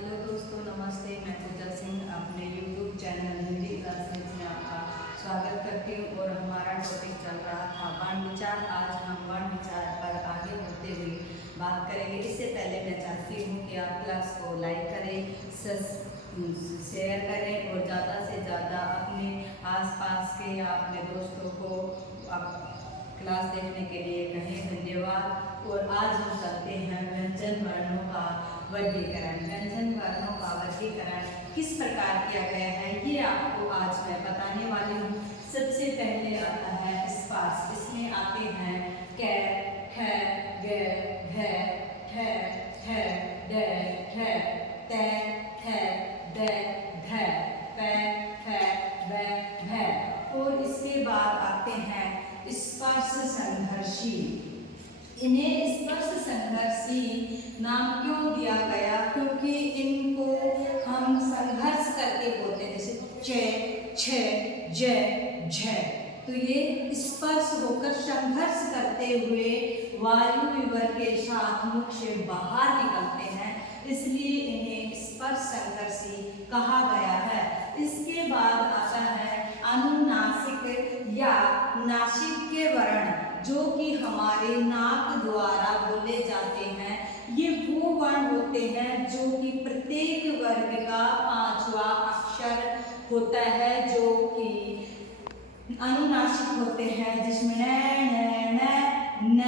Hello दोस्तों, नमस्ते। मैं पूजा सिंह अपने YouTube चैनल हिंदी क्लासेस में आपका स्वागत करती हूँ। और हमारा टॉपिक चल रहा था वर्ण विचार। आज हम वर्ण विचार पर आगे बढ़ते हुए बात करेंगे। इससे पहले मैं चाहती हूँ कि आप क्लास को लाइक करें, शेयर करें और ज़्यादा से ज़्यादा अपने आसपास के या अपने दोस्तों को क्लास देखने के लिए कहें। धन्यवाद। और आज हम चलते हैं व्यंजन वर्णों का वर्गीकरण। व्यंजन वर्णों का वर्गीकरण किस प्रकार किया गया है ये आपको आज मैं बताने वाली हूँ। सबसे पहले आता है स्पर्श। इसमें आते हैं कै, ख, ग, घ, ठ, ठ, ड, ठ, त, थ, द, ध, प, फ, व, भ। और इसके बाद आते हैं स्पर्श संघर्षी। इन्हें स्पर्श संघर्षी नाम क्यों दिया गया? क्योंकि इनको हम संघर्ष करके बोलते हैं, जैसे च, छ, ज, झ। तो ये स्पर्श होकर संघर्ष करते हुए वायु विवर के साथ मुख से बाहर निकलते हैं, इसलिए इन्हें स्पर्श संघर्षी कहा गया है। इसके बाद आता है अनुनासिक या नासिक के वर्ण, जो कि हमारे नाक द्वारा बोले जाते हैं। ये वो वर्ण होते हैं जो कि प्रत्येक वर्ग का 5वां अक्षर होता है, जो कि अनुनासिक होते हैं, जिसमें न, न, न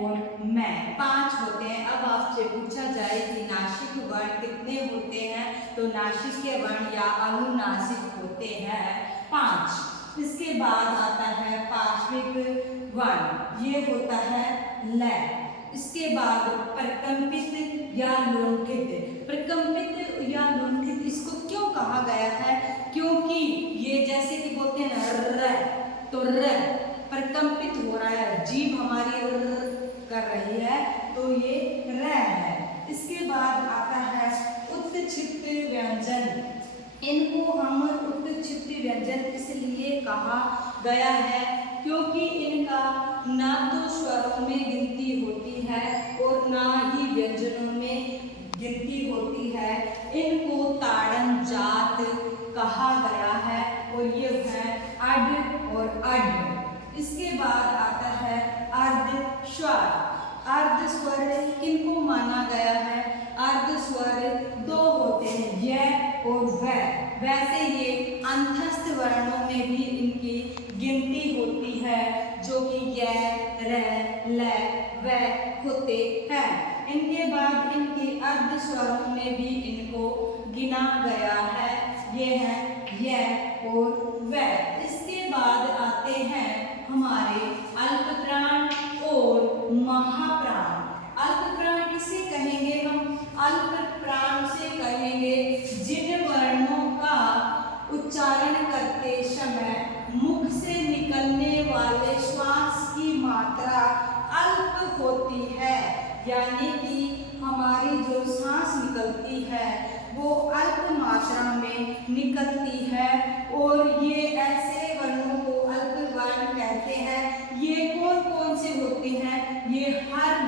और मैं 5 होते हैं। अब आपसे पूछा जाए कि नासिक वर्ण कितने होते हैं, तो नासिक के वर्ण या अनुनासिक होते हैं 5। इसके बाद आता है पार्श्विक वर्ण, ये होता है ल। इसके बाद प्रकंपित या लुंठित। प्रकंपित या लुंठित इसको क्यों कहा गया है? क्योंकि ये जैसे कि बोलते हैं न र, तो र प्रकंपित हो रहा है, जीभ हमारी कर रही है, तो ये र है। इसके बाद आता है उत्क्षिप्त व्यंजन। इनको हम उत्क्षिप्त व्यंजन इसलिए कहा गया है क्योंकि इनका ना तो स्वरों में गिनती होती है और ना ही व्यंजनों में गिनती होती है। इनको ताड़न जात कहा गया है और ये है अड और अड। इसके बाद आता है अर्ध स्वर। अर्ध स्वर किनको माना गया है? अर्ध स्वर 2 होते हैं, य और व। वैसे ये अंतस्थ वर्णों में भी इनकी गिनती होती है, जो कि य, र, ल, व होते हैं। इनके बाद इनके अर्ध स्वरों में भी इनको गिना गया है, ये है य और व। इसके बाद आते हैं हमारे अल्पप्राण और महाप्राण। अल्पप्राण किसे कहेंगे हम? अल्पप्राण से कहेंगे जिन वर्णों का उच्चारण करते समय मुख से निकलने वाले श्वास की मात्रा अल्प होती है, यानी कि हमारी जो सांस निकलती है वो अल्प मात्रा में निकलती है। और ये ऐसे वर्णों को अल्प वर्ण कहते हैं। ये कौन कौन से होते हैं? ये हर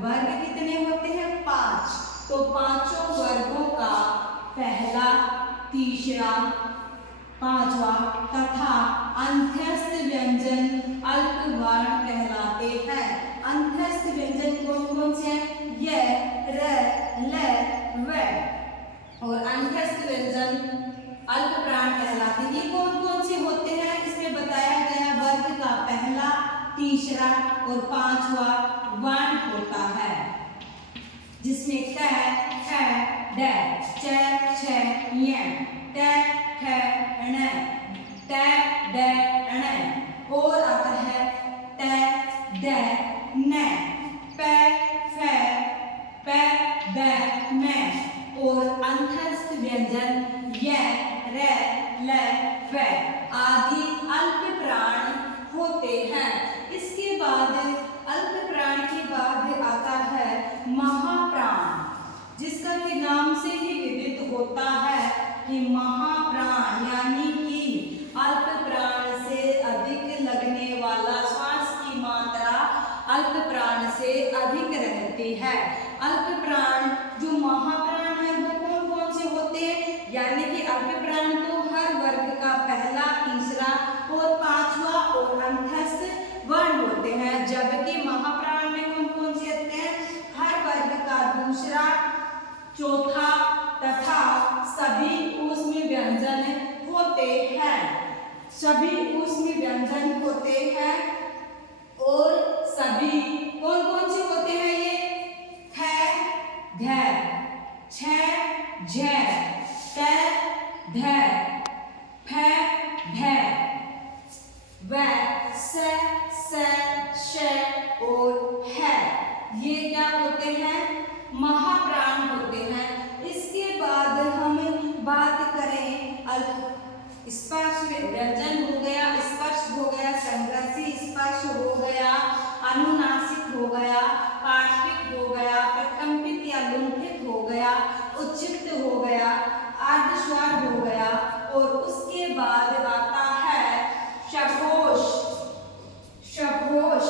वर्ग कितने होते हैं? 5। तो 5 वर्गों का पहला, तीसरा, 5वां तथा अंत्यस्थ व्यंजन अल्प वर्ण कहलाते हैं। अंत्यस्थ व्यंजन कौन कौन से हैं? य, र, ल, व। और अंत्यस्थ व्यंजन अल्पप्राण कहलाते हैं। ये कौन कौन से होते हैं? इसमें बताया गया वर्ग का पहला, तीसरा और 5वां वर्ण होता है, जिसमें क, ख, ड, च, छ, ञ, ट, ठ, ण, त, ड, ण। और आता है त, द, न, प, फ, प, ब, म। और अंतस्थ व्यंजन य, र, ल, व आदि अल्पप्राण होते हैं। इसके बाद अल्पप्राण के बाद आता है महाप्राण, जिसका कि नाम से ही विदित होता है कि महाप्राण यानी कि अल्पप्राण से अधिक लगने वाला श्वास की मात्रा अल्पप्राण से अधिक रहती है। अल्पप्राण जो महाप्राण है वो व्यंजन होते हैं। सभी ऊष्म व्यंजन होते हैं और सभी कौन कौन से होते हैं ये? थ, ध, छ, झ, ट, ध, फ, भ, व, स, श और ह। ये क्या होते हैं? महाप्राण होते हैं। इसके बाद हम बात करें स्पर्श व्यंजन हो गया, स्पर्श हो गया, संघर्षी स्पर्श हो गया, अनुनासिक हो गया, पार्श्विक हो गया, प्रकंपित या लुंठित हो गया, उच्छिष्ट हो गया, आर्धस्वर हो गया और उसके बाद आता है सघोष। सघोष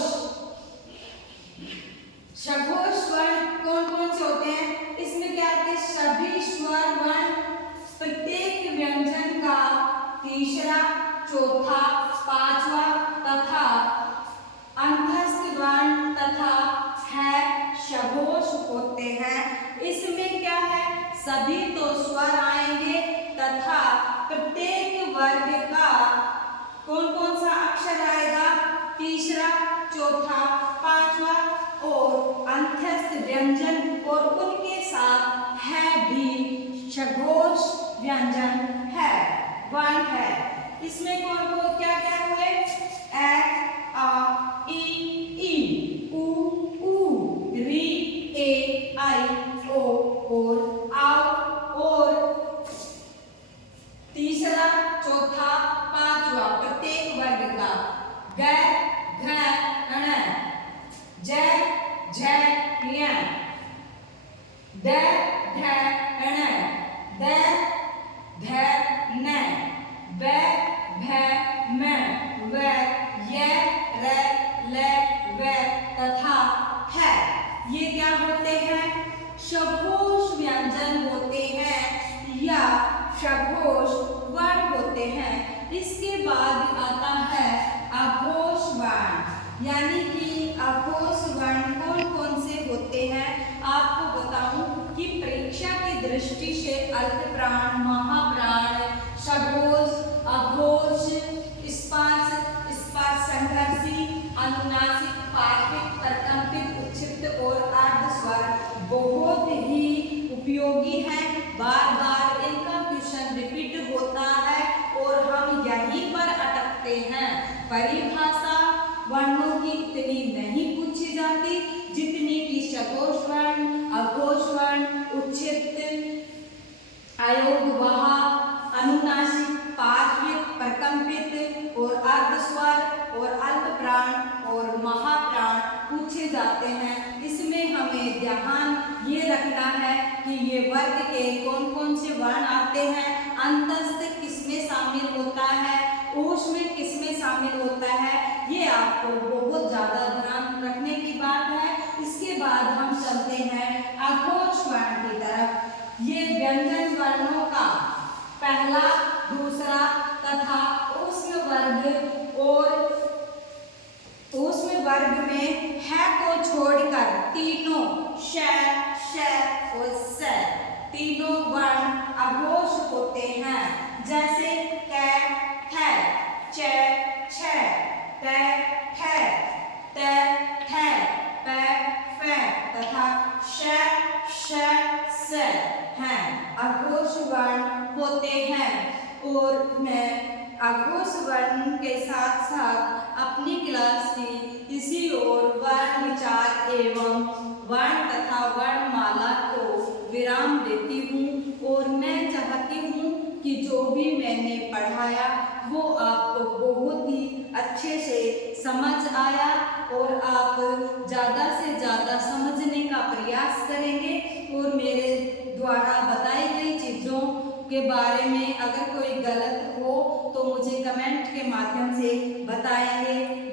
सघोष स्वर्ण कौन कौन से होते हैं? इसमें क्या आते हैं? सभी स्वर वर्ण प्रत्येक व्यंजन का तीसरा, चौथा, पांचवा तथा अंतस्थ वर्ण तथा है सघोष होते हैं। इसमें क्या है? सभी तो स्वर आएंगे तथा प्रत्येक वर्ग का कौन कौन सा अक्षर आएगा? तीसरा, चौथा, पांचवा और अंत्यस्थ व्यंजन और उनके साथ है भी सघोष व्यंजन है, वर्ण है। इसमें कौन कौन क्या क्या हुए? ए, आ, ई, उ, री, ए, आई, ओ और आओ और तीसरा, चौथा, पांचवा प्रत्येक वर्ग का ग, घ, ण, ज, झ, ञ, द, ढ, ण, द, ध, न, ब, भ, म, व, य, र, ल, व तथा है। ये क्या होते हैं? सघोष व्यंजन होते हैं या सघोष वर्ण होते हैं। इसके बाद आता है अघोष वर्ण, यानी कि अघोष वर्ण कौन कौन से होते हैं? आपको बताऊं कि परीक्षा की दृष्टि से अल्पप्राण, महाप्राण, सघोष, अघोष, स्पर्श, स्पर्श संघर्षी, अनुनासिक, पार्श्विक, प्रकंपित, उच्छिष्ट और अर्धस्वर बहुत ही उपयोगी है। बार बार इनका क्वेश्चन रिपीट होता है और हम यहीं पर अटकते हैं। परिभाषा वर्णों की इतनी नहीं पूछी जाती जितनी कि सघोष वर्ण, अघोष वर्ण, उच्छिष्ट, अयोगवाह, अनुनासिक, पार्श्विक, प्रकंपित और अर्धस्वर और अल्पप्राण और महाप्राण पूछे जाते हैं। इसमें हमें ध्यान ये रखना है कि ये वर्ग के कौन कौन से वर्ण आते हैं, अंतस्थ किसमें शामिल होता है, ऊष्म किसमें शामिल होता है, ये आपको बहुत ज्यादा ध्यान रखने की बात है। इसके बाद हम चलते हैं अघोष वर्ण की तरफ। ये व्यंजन वर्णों का पहला, दूसरा तथा ऊष्म वर्ग और ऊष्म वर्ग में है को छोड़कर तीनों श, और स तीनों वर्ण अघोष होते हैं। जैसे क, थ, च, छ, त, ठ, त, ठ, प, फ तथा श, स हैं, अघोष वर्ण होते हैं। और मैं अघोष वर्ण के साथ साथ अपनी क्लास की इसी ओर वर्ण विचार एवं वर्ण तथा वर्णमाला को विराम देती हूँ और मैं चाहती हूँ कि जो भी मैंने पढ़ाया वो आपको बहुत ही अच्छे से समझ आया और आप ज़्यादा से ज़्यादा समझने का प्रयास करेंगे और मेरे द्वारा बताई गई चीज़ों के बारे में अगर कोई गलत हो तो मुझे कमेंट के माध्यम से बताएंगे।